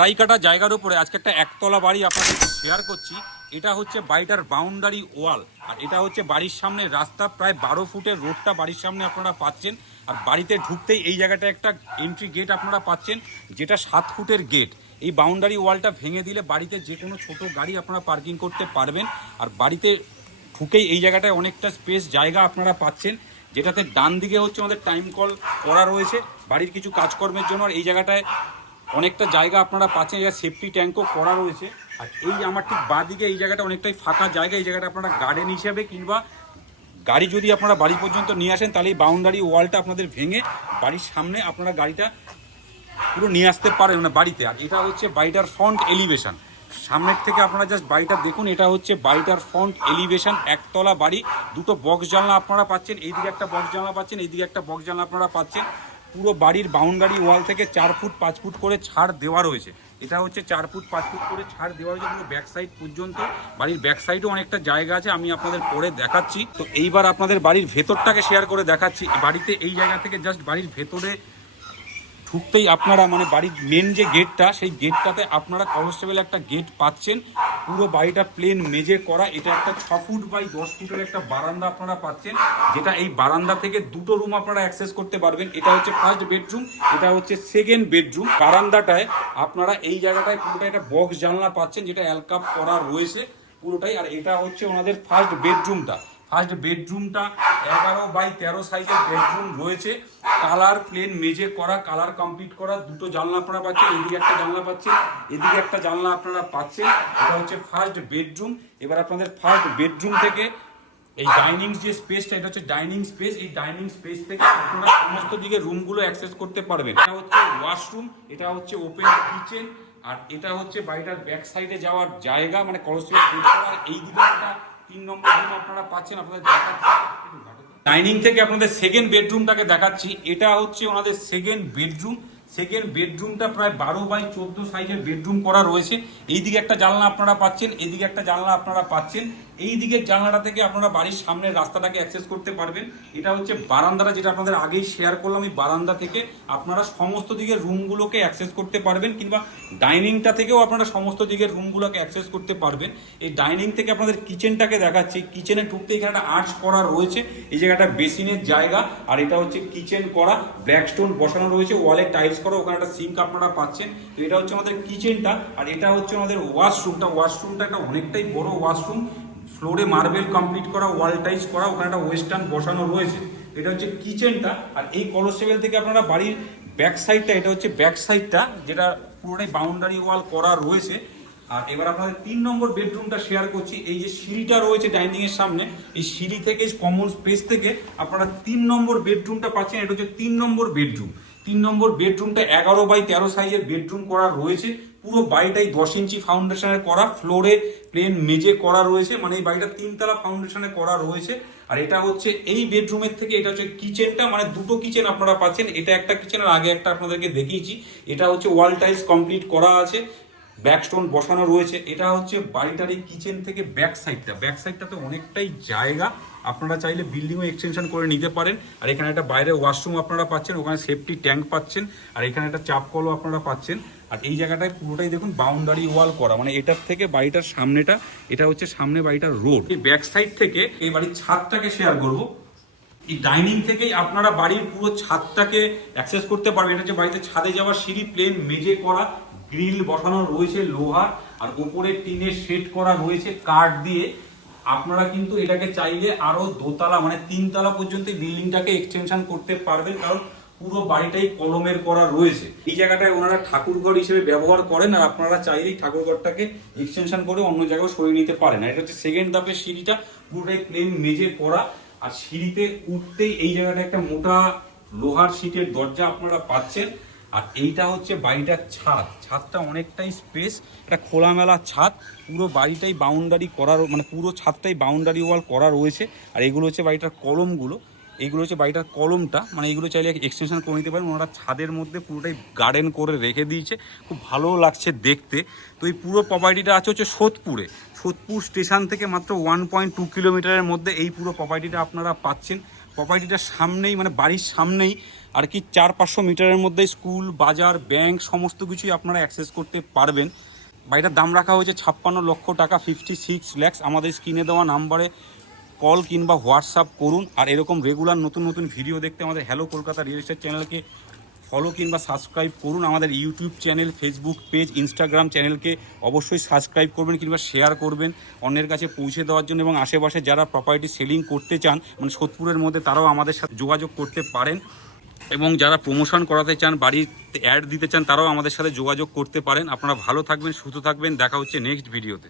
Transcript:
আড়াই কাটা জায়গার উপরে আজকে একটা একতলা বাড়ি আপনাদের শেয়ার করছি। এটা হচ্ছে বাড়িটার বাউন্ডারি ওয়াল, আর এটা হচ্ছে বাড়ির সামনে রাস্তা। প্রায় 12 ফুটের রোডটা বাড়ির সামনে আপনারা পাচ্ছেন। আর বাড়িতে ঢুকতেই এই জায়গাটা একটা এন্ট্রি গেট আপনারা পাচ্ছেন, যেটা 7 ফুটের গেট। এই বাউন্ডারি ওয়ালটা ভেঙে দিলে বাড়িতে যে কোনো ছোটো গাড়ি আপনারা পার্কিং করতে পারবেন। আর বাড়িতে ঢুকেই এই জায়গাটায় অনেকটা স্পেস জায়গা আপনারা পাচ্ছেন, যেটাতে ডান দিকে হচ্ছে আমাদের টাইম কল করা রয়েছে বাড়ির কিছু কাজকর্মের জন্য। আর এই জায়গাটায় অনেকটা জায়গা আপনারা পাচ্ছেন, এই সেফটি ট্যাঙ্কও করা রয়েছে। আর এই আমার ঠিক বাঁ দিকে এই জায়গাটা অনেকটাই ফাঁকা জায়গা। এই জায়গাটা আপনারা গার্ডেন হিসেবে কিংবা গাড়ি যদি আপনারা বাড়ি পর্যন্ত নিয়ে আসেন, তাহলে এই বাউন্ডারি ওয়ালটা আপনাদের ভেঙে বাড়ির সামনে আপনারা গাড়িটা পুরো নিয়ে আসতে পারেন মানে বাড়িতে। আর এটা হচ্ছে বাড়িটার ফ্রন্ট এলিভেশন। সামনের থেকে আপনারা জাস্ট বাড়িটা দেখুন, এটা হচ্ছে বাড়িটার ফ্রন্ট এলিভেশন। একতলা বাড়ি, দুটো বক্স জানলা আপনারা পাচ্ছেন। এইদিকে একটা বক্স জানলা পাচ্ছেন, এইদিকে একটা বক্স জানলা আপনারা পাচ্ছেন। পুরো বাড়ির বাউন্ডারি ওয়াল থেকে 4 ফুট 5 ফুট করে ছাড় দেওয়া রয়েছে। এটা হচ্ছে 4 ফুট 5 ফুট করে ছাড় দেওয়া রয়েছে পুরো ব্যাক সাইড পর্যন্ত। বাড়ির ব্যাক সাইডেও অনেকটা জায়গা আছে, আমি আপনাদের পরে দেখাচ্ছি। তো এইবার আপনাদের বাড়ির ভেতরটাকে শেয়ার করে দেখাচ্ছি। বাড়িতে এই জায়গা থেকে জাস্ট বাড়ির ভেতরে ঢুকতেই আপনারা মানে বাড়ির মেন যে গেটটা, সেই গেটটাতে আপনারা কনস্টেবল একটা গেট পাচ্ছেন। পুরো বাড়িটা প্লেন মেজে করা। এটা একটা 6 ফুট বাই 10 ফুটের একটা বারান্দা আপনারা পাচ্ছেন, যেটা এই বারান্দা থেকে দুটো রুম আপনারা অ্যাক্সেস করতে পারবেন। এটা হচ্ছে ফার্স্ট বেডরুম, এটা হচ্ছে সেকেন্ড বেডরুম। বারান্দাটায় আপনারা এই জায়গাটায় পুরোটা একটা বক্স জানলা পাচ্ছেন, যেটা অ্যালকাপ করা রয়েছে পুরোটাই। আর এটা হচ্ছে ওনাদের ফার্স্ট বেডরুমটা। ফার্স্ট বেডরুমটা 11 বাই 13 সাইজের বেডরুম রয়েছে। কালার প্লেন মেজে করা, কালার কমপ্লিট করা। দুটো জানলা আপনারা পাচ্ছেন, এদিকে একটা জানলা পাচ্ছেন, এদিকে একটা জানলা আপনারা পাচ্ছেন। এটা হচ্ছে ফার্স্ট বেডরুম। এবার আপনাদের ফার্স্ট বেডরুম থেকে এই ডাইনিং যে স্পেসটা, এটা হচ্ছে ডাইনিং স্পেস। এই ডাইনিং স্পেস থেকে আপনারা সমস্ত দিকে রুমগুলো অ্যাক্সেস করতে পারবেন। এটা হচ্ছে ওয়াশরুম, এটা হচ্ছে ওপেন কিচেন, আর এটা হচ্ছে বাড়িটার ব্যাক সাইডে যাওয়ার জায়গা, মানে কলসিয়ার বেড করার। এই দিকে একটা 3 নম্বর রুম আপনারা পাচ্ছেন। আপনাদের দেখাচ্ছি ডাইনিং থেকে আপনাদের সেকেন্ড বেডরুমটাকে দেখাচ্ছি। এটা হচ্ছে ওনাদের সেকেন্ড বেডরুম। সেকেন্ড বেডরুমটা প্রায় 12 বাই 14 সাইজের বেডরুম করা রয়েছে। এইদিকে একটা জানলা আপনারা পাচ্ছেন, এইদিকে একটা জানলা আপনারা পাচ্ছেন। এই দিকের জানলাটা থেকে আপনারা বাড়ির সামনের রাস্তাটাকে অ্যাক্সেস করতে পারবেন। এটা হচ্ছে বারান্দাটা, যেটা আপনাদের আগেই শেয়ার করলাম। এই বারান্দা থেকে আপনারা সমস্ত দিকের রুমগুলোকে অ্যাক্সেস করতে পারবেন, কিংবা ডাইনিংটা থেকেও আপনারা সমস্ত দিকের রুমগুলোকে অ্যাক্সেস করতে পারবেন। এই ডাইনিং থেকে আপনাদের কিচেনটাকে দেখাচ্ছি। কিচেনে ঢুকতে এখানে একটা আর্চ করা রয়েছে, এই জায়গাটা বেসিনের জায়গা। আর এটা হচ্ছে কিচেন করা, ব্ল্যাক স্টোন বসানো রয়েছে, ওয়ালে টাইলস করা, ওখানে একটা সিঙ্ক আপনারা পাচ্ছেন। তো এটা হচ্ছে আমাদের কিচেনটা। আর এটা হচ্ছে আমাদের ওয়াশরুমটা। ওয়াশরুমটা একটা অনেকটাই বড় ওয়াশরুম, ফ্লোরে মার্বেল কমপ্লিট করা, ওয়াল টাইলস করা, ওখানে একটা ওয়েস্টার্ন বসানো রয়েছে। এটা হচ্ছে কিচেনটা। আর এই কলসটেবল থেকে আপনারা বাড়ির ব্যাক সাইডটা, এটা হচ্ছে ব্যাক সাইডটা, যেটা পুরোটাই বাউন্ডারি ওয়াল করা রয়েছে। আর এবার আপনাদের 3 নম্বর বেডরুমটা শেয়ার করছি। এই যে সিঁড়িটা রয়েছে ডাইনিং এর সামনে, এই সিঁড়ি থেকে কমন স্পেস থেকে আপনারা 3 নম্বর বেডরুমটা পাচ্ছেন। এটা হচ্ছে 3 নম্বর বেডরুম। 3 নম্বর বেডরুমটা 11 বাই 13 সাইজের বেডরুম করা রয়েছে। পুরো বাড়িটাই 10 ইঞ্চি ফাউন্ডেশনের করা, ফ্লোরে প্লেন মেজে করা রয়েছে, মানে এই বাড়িটা 3 তলা ফাউন্ডেশনে করা রয়েছে। আর এটা হচ্ছে এই বেডরুমের থেকে এটা হচ্ছে কিচেনটা, মানে দুটো কিচেন আপনারা পাচ্ছেন। এটা একটা কিচেন, আর আগে একটা আপনাদেরকে দেখিয়েছি। এটা হচ্ছে ওয়াল টাইলস কমপ্লিট করা আছে, ব্যাক স্টোন বসানো রয়েছে। এটা হচ্ছে বাড়িটার এই কিচেন থেকে ব্যাক সাইডটা। ব্যাক সাইডটাতে অনেকটাই জায়গা, আপনারা চাইলে বিল্ডিংও এক্সটেনশন করে নিতে পারেন। আর এখানে একটা বাইরে ওয়াশরুম আপনারা পাচ্ছেন, ওখানে সেফটি ট্যাঙ্ক পাচ্ছেন, আর এখানে একটা চাপ কলও আপনারা পাচ্ছেন। আর এই জায়গাটায় পুরোটাই দেখুন বাউন্ডারি ওয়াল করা, মানে এটার থেকে বাড়িটার সামনেটা, এটা হচ্ছে সামনে বাড়িটার রোড। এই ব্যাক সাইড থেকে এই বাড়ির ছাদটাকে শেয়ার করবো। এই ডাইনিং থেকেই আপনারা বাড়ির পুরো ছাদটাকে অ্যাক্সেস করতে পারবেন। এটা হচ্ছে বাড়িতে ছাদে যাওয়ার সিঁড়ি, প্লেন মেজে করা, গ্রিল বসানো রয়েছে লোহার, আর উপরে টিনের শেড করা রয়েছে কাঠ দিয়ে। আপনারা কিন্তু এটাকে চাইলে আরো দোতলা মানে 3 তলা পর্যন্ত বিল্ডিংটাকে এক্সটেনশন করতে পারবেন, কারণ পুরো বাড়িটাই কলমের করা রয়েছে। এই জায়গাটায় ওনারা ঠাকুরঘর হিসেবে ব্যবহার করেন, আর আপনারা চাইলেই ঠাকুরঘরটাকে এক্সটেনশন করে অন্য জায়গায় সরিয়ে নিতে পারেন। আর এটা হচ্ছে সেকেন্ড ধাপের সিঁড়িটা, পুরোটাই প্লেন মেজে করা। আর সিঁড়িতে উঠতেই এই জায়গাটা একটা মোটা লোহার শীটের দরজা আপনারা পাচ্ছেন। আর এইটা হচ্ছে বাড়িটার ছাদ। ছাদটা অনেকটাই স্পেস, এটা খোলামেলা ছাদ। পুরো বাড়িটাই বাউন্ডারি করা, মানে পুরো ছাদটাই বাউন্ডারি ওয়াল করা রয়েছে। আর এগুলো হচ্ছে বাড়িটার কলমগুলো, এইগুলো হচ্ছে বাড়িটার কলমটা, মানে এইগুলো চাইলে এক্সটেনশন করে নিতে পারেন। ওনারা ছাদের মধ্যে পুরোটাই গার্ডেন করে রেখে দিয়েছে, খুব ভালো লাগছে দেখতে। তো এই পুরো প্রপার্টিটা আছে হচ্ছে সোদপুরে। সোদপুর স্টেশন থেকে মাত্র 1.2 কিলোমিটারের মধ্যে এই পুরো প্রপার্টিটা আপনারা পাচ্ছেন। প্রপার্টিটার সামনেই, মানে বাড়ির সামনেই আর কি 400-500 মিটারের মধ্যে স্কুল, বাজার, ব্যাংক সমস্ত কিছুই আপনারা অ্যাক্সেস করতে পারবেন। বাড়িটার দাম রাখা হয়েছে 56 লক্ষ টাকা, 56 ল্যাক্স। আমাদের স্ক্রিনে দেওয়া নাম্বারে কল কিংবা হোয়াটসঅ্যাপ করুন। আর এরকম রেগুলার নতুন নতুন ভিডিও দেখতে আমাদের হ্যালো কলকাতা রিয়েল এস্টেট চ্যানেলকে ফলো কিংবা সাবস্ক্রাইব করুন। আমাদের YouTube channel, Facebook page, Instagram চ্যানেলকে অবশ্যই সাবস্ক্রাইব করবেন কিংবা শেয়ার করবেন অন্যের কাছে পৌঁছে দেওয়ার জন্য। এবং আশেপাশে যারা প্রপার্টি সেলিং করতে চান মানে সোদপুরের মধ্যে, তারাও আমাদের সাথে যোগাযোগ করতে পারেন। এবং যারা প্রমোশন করাতে চান, বাড়িতে অ্যাড দিতে চান, তারাও আমাদের সাথে যোগাযোগ করতে পারেন। আপনারা ভালো থাকবেন, সুস্থ থাকবেন, দেখা হচ্ছে নেক্সট ভিডিওতে।